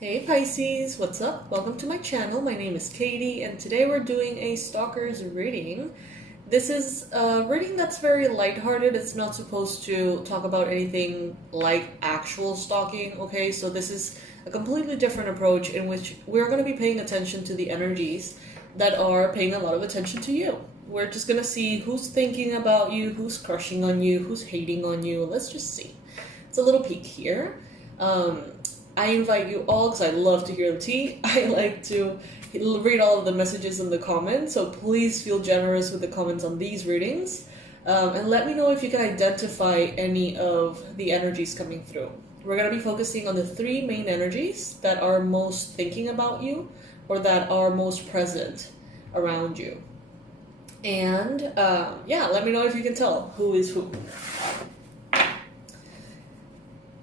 Hey Pisces, what's up? Welcome to my channel. My name is Katie and today we're doing a stalkers reading. This is a reading that's very lighthearted. It's not supposed to talk about anything like actual stalking, okay? So this is a completely different approach in which we're going to be paying attention to the energies that are paying a lot of attention to you. We're just going to see who's thinking about you, who's crushing on you, who's hating on you. Let's just see. It's a little peek here. I invite you all, because I love to hear the tea, I like to read all of the messages in the comments, so please feel generous with the comments on these readings, and let me know if you can identify any of the energies coming through. We're going to be focusing on the three main energies that are most thinking about you, or that are most present around you. And yeah, let me know if you can tell who is who.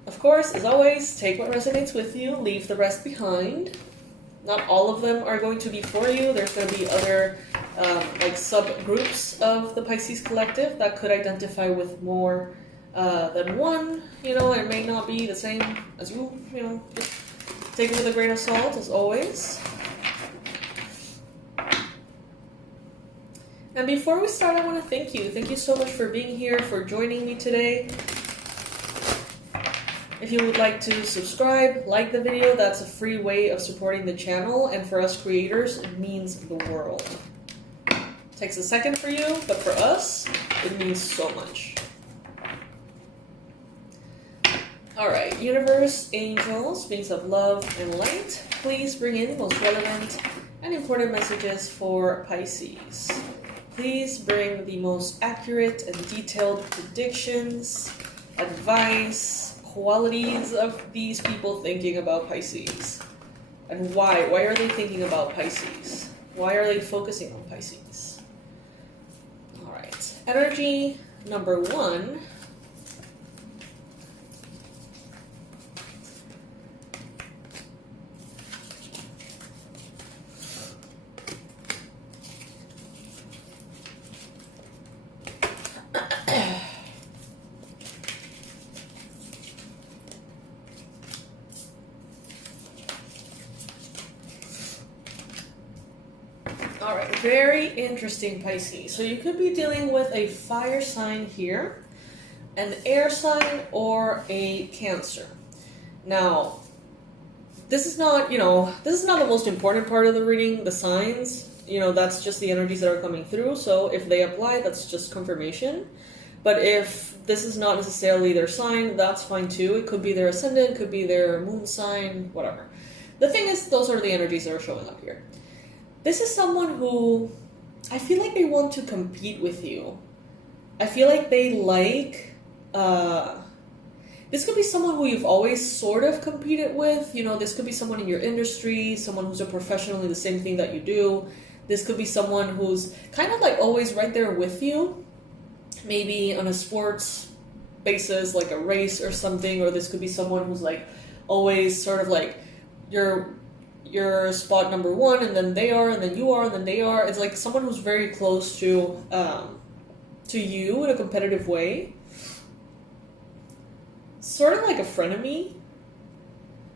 Of course, as always, take what resonates with you, leave the rest behind. Not all of them are going to be for you. There's going to be other like subgroups of the Pisces collective that could identify with more than one. You know, it may not be the same as you know, just take it with a grain of salt, as always. And before we start, I want to thank you. Thank you so much for being here, for joining me today. If you would like to subscribe, like the video, that's a free way of supporting the channel, and for us creators, it means the world. It takes a second for you, but for us, it means so much. Alright, universe, angels, beings of love and light, please bring in the most relevant and important messages for Pisces. Please bring the most accurate and detailed predictions, advice, qualities of these people thinking about Pisces. And why? Why are they thinking about Pisces? Why are they focusing on Pisces? Alright. Energy number 1. Alright, very interesting, Pisces. So you could be dealing with a fire sign here, an air sign, or a Cancer. Now, this is not, this is not the most important part of the reading, the signs. That's just the energies that are coming through. So if they apply, that's just confirmation. But if this is not necessarily their sign, that's fine too. It could be their ascendant, could be their moon sign, whatever. The thing is, those are the energies that are showing up here. This is someone who, I feel like they want to compete with you. I feel like they like, this could be someone who you've always sort of competed with. This could be someone in your industry, someone who's a professional in the same thing that you do. This could be someone who's kind of like always right there with you. Maybe on a sports basis, like a race or something. Or this could be someone who's like always sort of like you're spot number 1, and then they are, and then you are, and then they are. It's like someone who's very close to you in a competitive way. Sort of like a frenemy.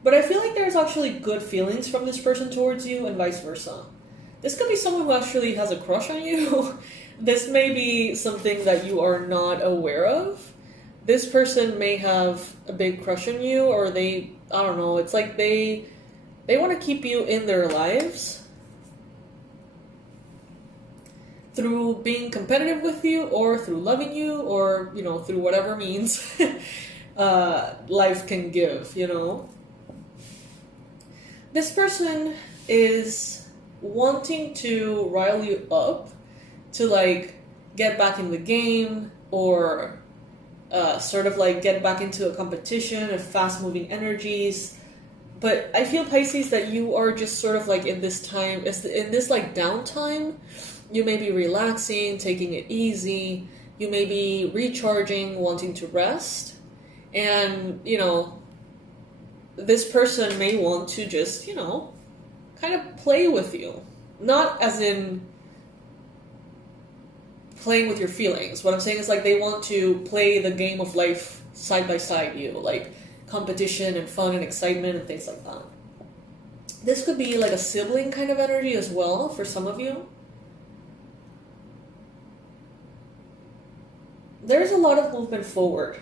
But I feel like there's actually good feelings from this person towards you, and vice versa. This could be someone who actually has a crush on you. This may be something that you are not aware of. This person may have a big crush on you, or I don't know, it's like they want to keep you in their lives through being competitive with you, or through loving you, or, through whatever means life can give, This person is wanting to rile you up to, like, get back in the game, or sort of, like, get back into a competition of fast-moving energies. But I feel, Pisces, that you are just sort of like in this time, in this like downtime, you may be relaxing, taking it easy, you may be recharging, wanting to rest, and, this person may want to just, kind of play with you. Not as in playing with your feelings. What I'm saying is, like, they want to play the game of life side by side you, like competition and fun and excitement and things like that. This could be like a sibling kind of energy as well for some of you. There's a lot of movement forward.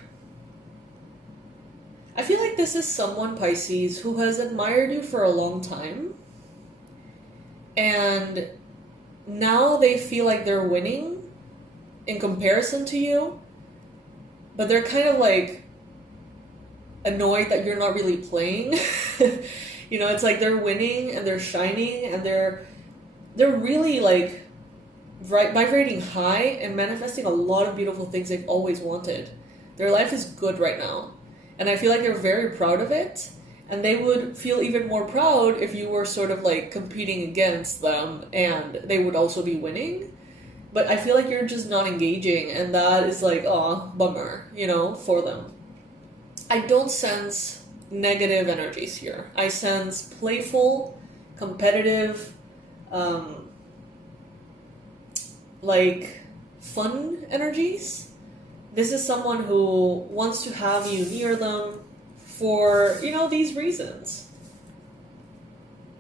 I feel like this is someone, Pisces, who has admired you for a long time. And now they feel like they're winning in comparison to you. But they're kind of like annoyed that you're not really playing. You know, it's like they're winning and they're shining and they're really like vibrating high and manifesting a lot of beautiful things they've always wanted. Their life is good right now. And I feel like they're very proud of it. And they would feel even more proud if you were sort of like competing against them and they would also be winning. But I feel like you're just not engaging, and that is like, oh, bummer, you know, for them. I don't sense negative energies here. I sense playful, competitive, like fun energies. This is someone who wants to have you near them for, you know, these reasons.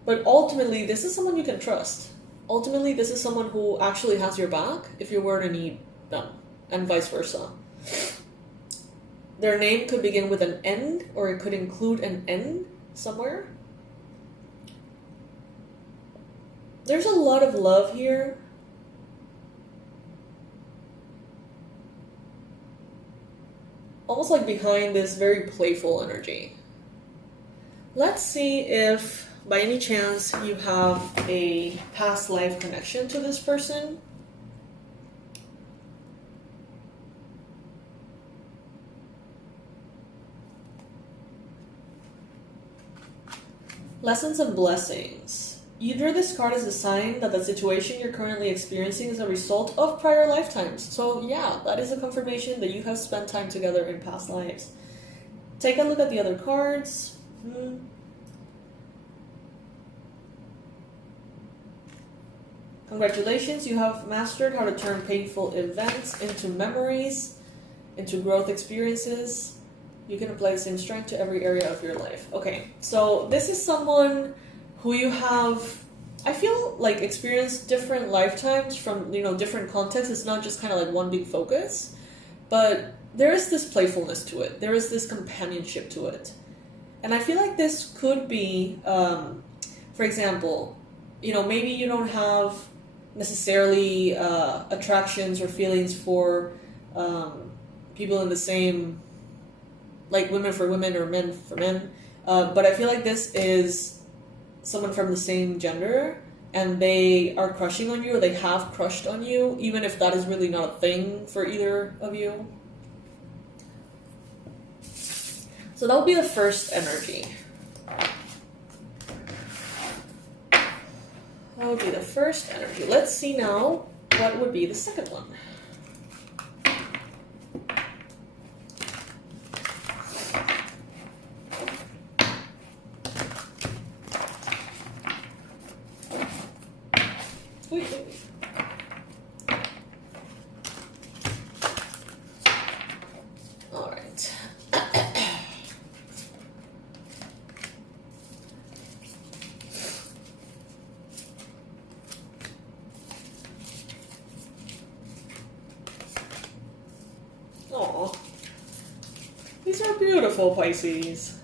But ultimately, this is someone you can trust. Ultimately, this is someone who actually has your back if you were to need them, and vice versa. Their name could begin with an N, or it could include an N somewhere. There's a lot of love here. Almost like behind this very playful energy. Let's see if by any chance you have a past life connection to this person. Lessons and blessings. You drew this card as a sign that the situation you're currently experiencing is a result of prior lifetimes. So yeah, that is a confirmation that you have spent time together in past lives. Take a look at the other cards. Congratulations, you have mastered how to turn painful events into memories, into growth experiences. You can apply the same strength to every area of your life. Okay, so this is someone who you have, I feel like, experienced different lifetimes from, you know, different contexts. It's not just kind of like one big focus, but there is this playfulness to it. There is this companionship to it. And I feel like this could be, for example, you know, maybe you don't have necessarily attractions or feelings for people in the same, like women for women or men for men, but I feel like this is someone from the same gender and they are crushing on you, or they have crushed on you, even if that is really not a thing for either of you. So that would be the first energy. That would be the first energy. Let's see now what would be the second one. All right. Aw. These are beautiful, Pisces.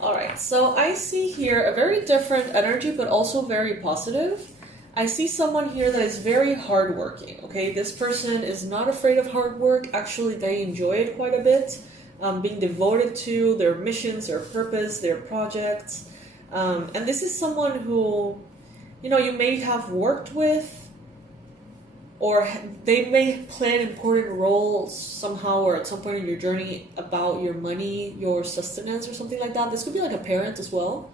Alright, so I see here a very different energy, but also very positive. I see someone here that is very hardworking, okay? This person is not afraid of hard work. Actually, they enjoy it quite a bit. Being devoted to their missions, their purpose, their projects. And this is someone who, you know, you may have worked with, or they may play an important role somehow or at some point in your journey about your money, your sustenance, or something like that. This could be like a parent as well.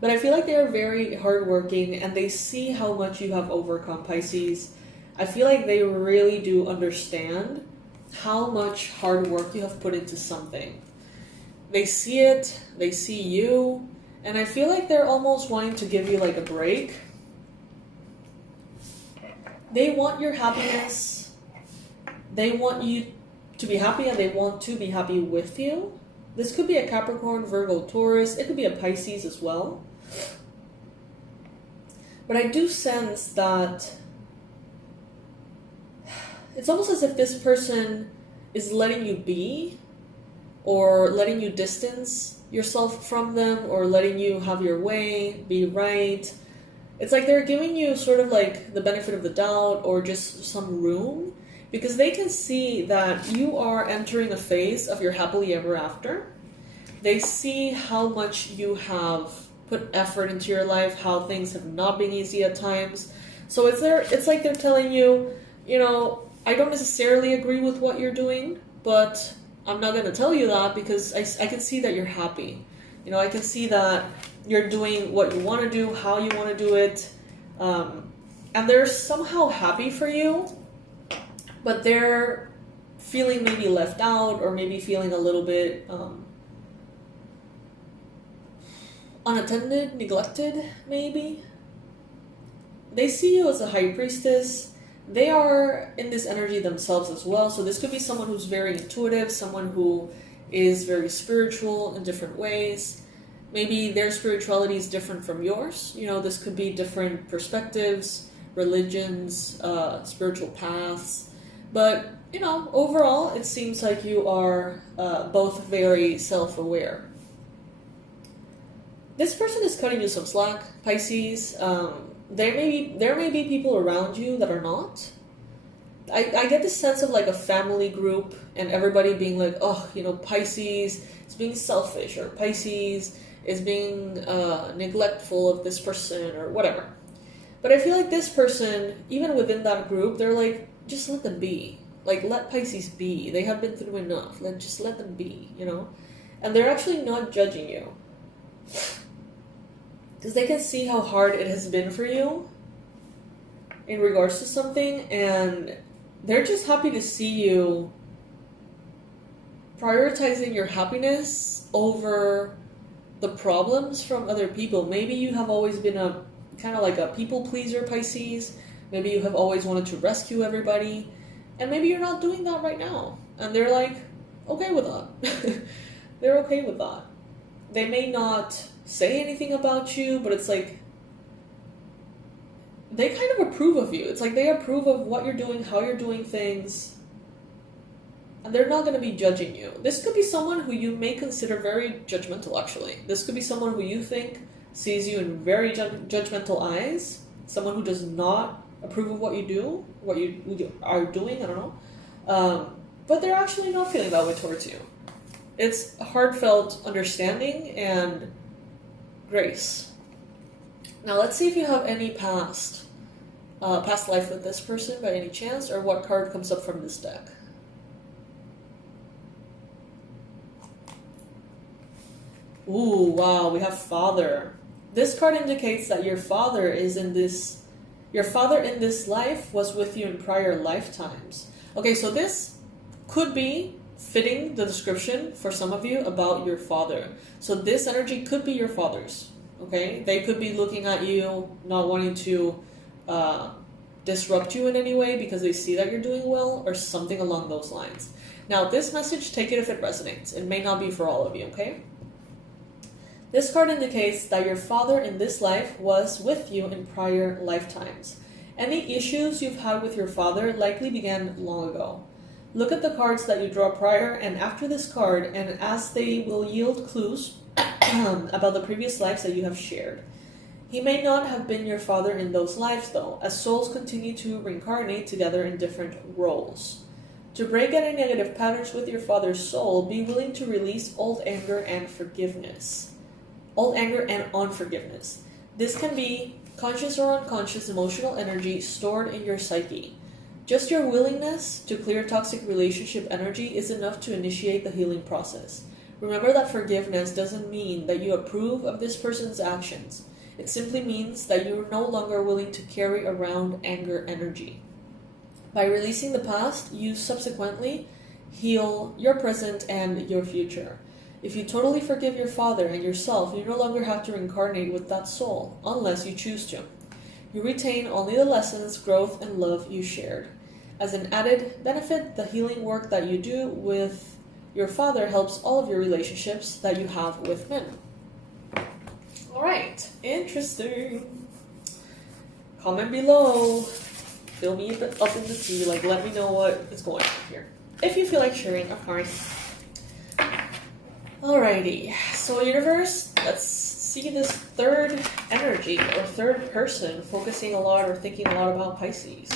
But I feel like they are very hardworking and they see how much you have overcome, Pisces. I feel like they really do understand how much hard work you have put into something. They see it, they see you, and I feel like they're almost wanting to give you like a break. They want your happiness. They want you to be happy and they want to be happy with you. This could be a Capricorn, Virgo, Taurus. It could be a Pisces as well. But I do sense that it's almost as if this person is letting you be, or letting you distance yourself from them, or letting you have your way, be right. It's like they're giving you sort of like the benefit of the doubt, or just some room, because they can see that you are entering a phase of your happily ever after. They see how much you have put effort into your life, how things have not been easy at times. So it's like they're telling you, you know, I don't necessarily agree with what you're doing, but I'm not going to tell you that because I can see that you're happy. You know, I can see that you're doing what you want to do, how you want to do it. And they're somehow happy for you, but they're feeling maybe left out, or maybe feeling a little bit unattended, neglected, maybe. They see you as a high priestess. They are in this energy themselves as well. So this could be someone who's very intuitive, someone who is very spiritual in different ways. Maybe their spirituality is different from yours. You know, this could be different perspectives, religions, spiritual paths. But, you know, overall, it seems like you are both very self-aware. This person is cutting you some slack, Pisces. There may be people around you that are not. I get this sense of like a family group and everybody being like, oh, you know, Pisces is being selfish, or Pisces is being neglectful of this person, or whatever. But I feel like this person, even within that group, they're like, just let them be. Like, let Pisces be. They have been through enough. Just let them be, you know? And they're actually not judging you. Because they can see how hard it has been for you in regards to something, and they're just happy to see you prioritizing your happiness over the problems from other people. Maybe you have always been a kind of like a people pleaser, Pisces. Maybe you have always wanted to rescue everybody, and maybe you're not doing that right now. And they're like, okay with that. They're okay with that. They may not say anything about you, but it's like they kind of approve of you. It's like they approve of what you're doing, how you're doing things, and they're not going to be judging you. This could be someone who you may consider very judgmental, actually. This could be someone who you think sees you in very judgmental eyes, someone who does not approve of what you do, what you are doing, I don't know. But they're actually not feeling that way towards you. It's heartfelt understanding and grace. Now let's see if you have any past life with this person by any chance, or what card comes up from this deck. Ooh, wow, we have Father. This card indicates that your father in this life was with you in prior lifetimes. Okay, so this could be fitting the description for some of you about your father. So this energy could be your father's, okay? They could be looking at you, not wanting to disrupt you in any way because they see that you're doing well, or something along those lines. Now, this message, take it if it resonates. It may not be for all of you, okay? This card indicates that your father in this life was with you in prior lifetimes. Any issues you've had with your father likely began long ago. Look at the cards that you draw prior and after this card, and as they will yield clues about the previous lives that you have shared. He may not have been your father in those lives, though, as souls continue to reincarnate together in different roles. To break any negative patterns with your father's soul, be willing to release old anger and forgiveness. Old anger and unforgiveness. This can be conscious or unconscious emotional energy stored in your psyche. Just your willingness to clear toxic relationship energy is enough to initiate the healing process. Remember that forgiveness doesn't mean that you approve of this person's actions. It simply means that you are no longer willing to carry around anger energy. By releasing the past, you subsequently heal your present and your future. If you totally forgive your father and yourself, you no longer have to reincarnate with that soul, unless you choose to. You retain only the lessons, growth, and love you shared. As an added benefit, the healing work that you do with your father helps all of your relationships that you have with men. Alright, interesting. Comment below. Fill me up in the tea. Like, let me know what is going on here. If you feel like sharing, of course. Alrighty. So, universe, let's see this third energy or third person focusing a lot or thinking a lot about Pisces.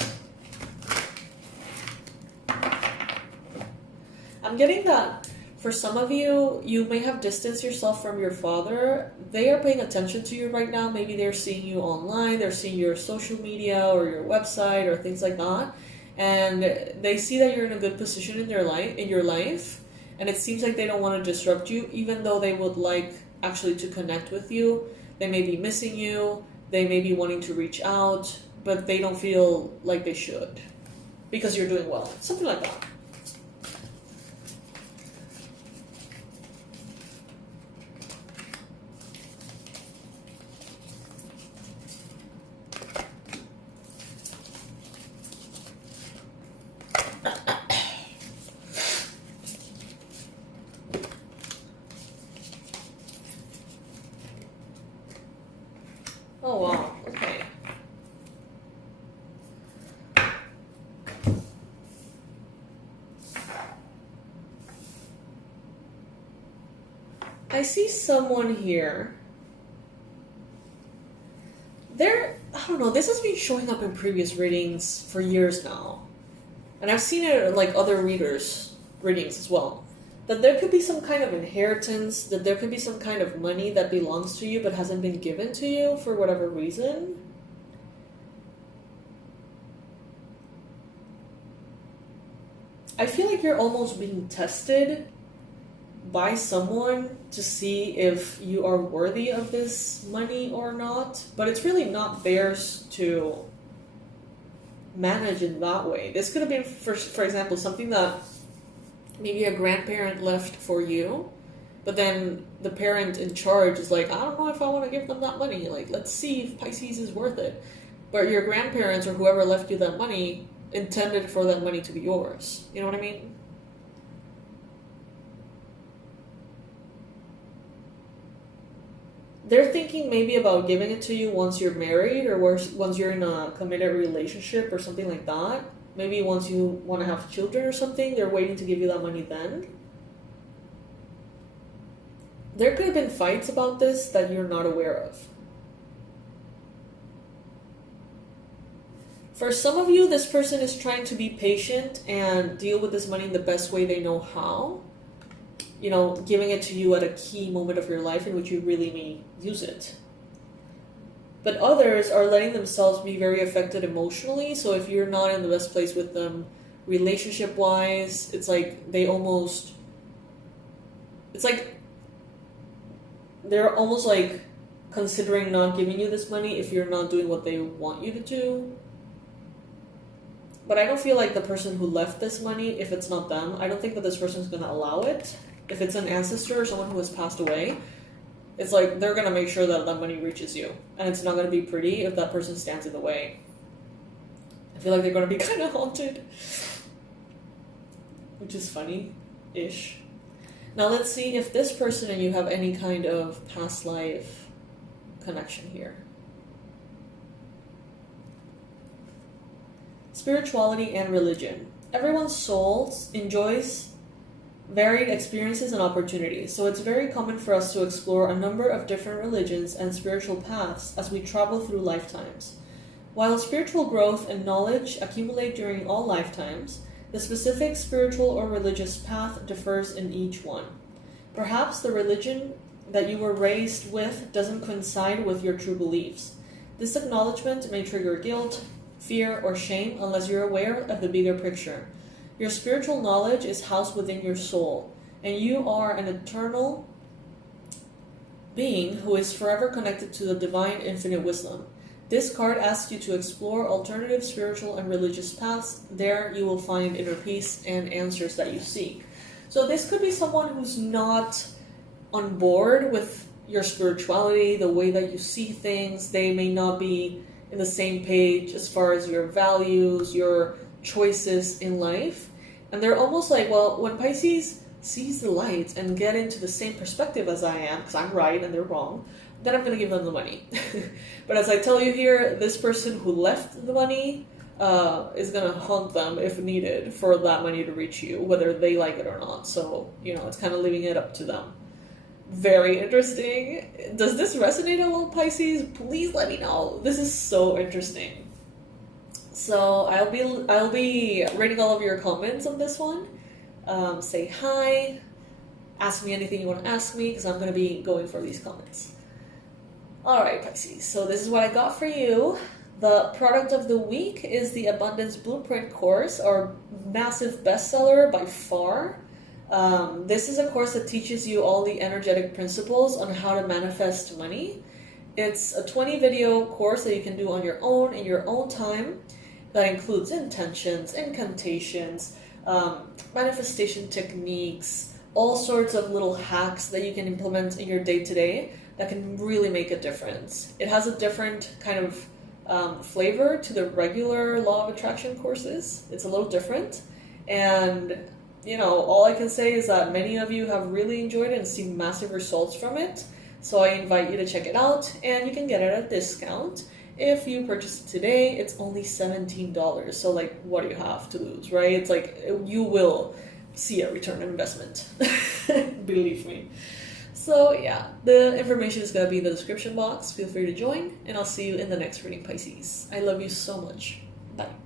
I'm getting that for some of you, you may have distanced yourself from your father. They are paying attention to you right now. Maybe they're seeing you online, they're seeing your social media or your website or things like that. And they see that you're in a good position in your life. And it seems like they don't want to disrupt you, even though they would like actually to connect with you. They may be missing you. They may be wanting to reach out, but they don't feel like they should because you're doing well. Something like that. Oh, wow. Okay. I see someone here. I don't know, this has been showing up in previous readings for years now. And I've seen it in like other readings as well. That there could be some kind of inheritance, that there could be some kind of money that belongs to you but hasn't been given to you for whatever reason. I feel like you're almost being tested by someone to see if you are worthy of this money or not, but it's really not theirs to manage in that way. This could have been, for example, something that maybe a grandparent left for you, but then the parent in charge is like, I don't know if I want to give them that money. Like, let's see if Pisces is worth it. But your grandparents or whoever left you that money intended for that money to be yours. You know what I mean? They're thinking maybe about giving it to you once you're married or once you're in a committed relationship or something like that. Maybe once you want to have children or something, they're waiting to give you that money then. There could have been fights about this that you're not aware of. For some of you, this person is trying to be patient and deal with this money in the best way they know how. You know, giving it to you at a key moment of your life in which you really may use it. But others are letting themselves be very affected emotionally. So if you're not in the best place with them relationship-wise, it's like they're almost like considering not giving you this money if you're not doing what they want you to do. But I don't feel like the person who left this money, if it's not them, I don't think that this person's going to allow it. If it's an ancestor or someone who has passed away, it's like they're going to make sure that that money reaches you. And it's not going to be pretty if that person stands in the way. I feel like they're going to be kind of haunted. Which is funny-ish. Now let's see if this person and you have any kind of past life connection here. Spirituality and religion. Everyone's soul enjoys varied experiences and opportunities, so it's very common for us to explore a number of different religions and spiritual paths as we travel through lifetimes. While spiritual growth and knowledge accumulate during all lifetimes, the specific spiritual or religious path differs in each one. Perhaps the religion that you were raised with doesn't coincide with your true beliefs. This acknowledgement may trigger guilt, fear, or shame unless you're aware of the bigger picture. Your spiritual knowledge is housed within your soul, and you are an eternal being who is forever connected to the divine infinite wisdom. This card asks you to explore alternative spiritual and religious paths. There you will find inner peace and answers that you seek. So this could be someone who's not on board with your spirituality, the way that you see things. They may not be in the same page as far as your values, your choices in life. And they're almost like, well, when Pisces sees the light and get into the same perspective as I am, because I'm right and they're wrong, then I'm going to give them the money. But as I tell you here, this person who left the money is going to haunt them if needed for that money to reach you, whether they like it or not. So, it's kind of leaving it up to them. Very interesting. Does this resonate a little, Pisces? Please let me know. This is so interesting. So I'll be reading all of your comments on this one. Say hi. Ask me anything you want to ask me, because I'm going to be going for these comments. Alright, Pisces, so this is what I got for you. The product of the week is the Abundance Blueprint course, our massive bestseller by far. This is a course that teaches you all the energetic principles on how to manifest money. It's a 20-video course that you can do on your own, in your own time. That includes intentions, incantations, manifestation techniques, all sorts of little hacks that you can implement in your day-to-day that can really make a difference. It has a different kind of flavor to the regular Law of Attraction courses. It's a little different. And, all I can say is that many of you have really enjoyed it and seen massive results from it. So I invite you to check it out, and you can get it at a discount. If you purchase it today, it's only $17. So, what do you have to lose, right? It's you will see a return on investment. Believe me. So, yeah, the information is going to be in the description box. Feel free to join, and I'll see you in the next reading, Pisces. I love you so much. Bye.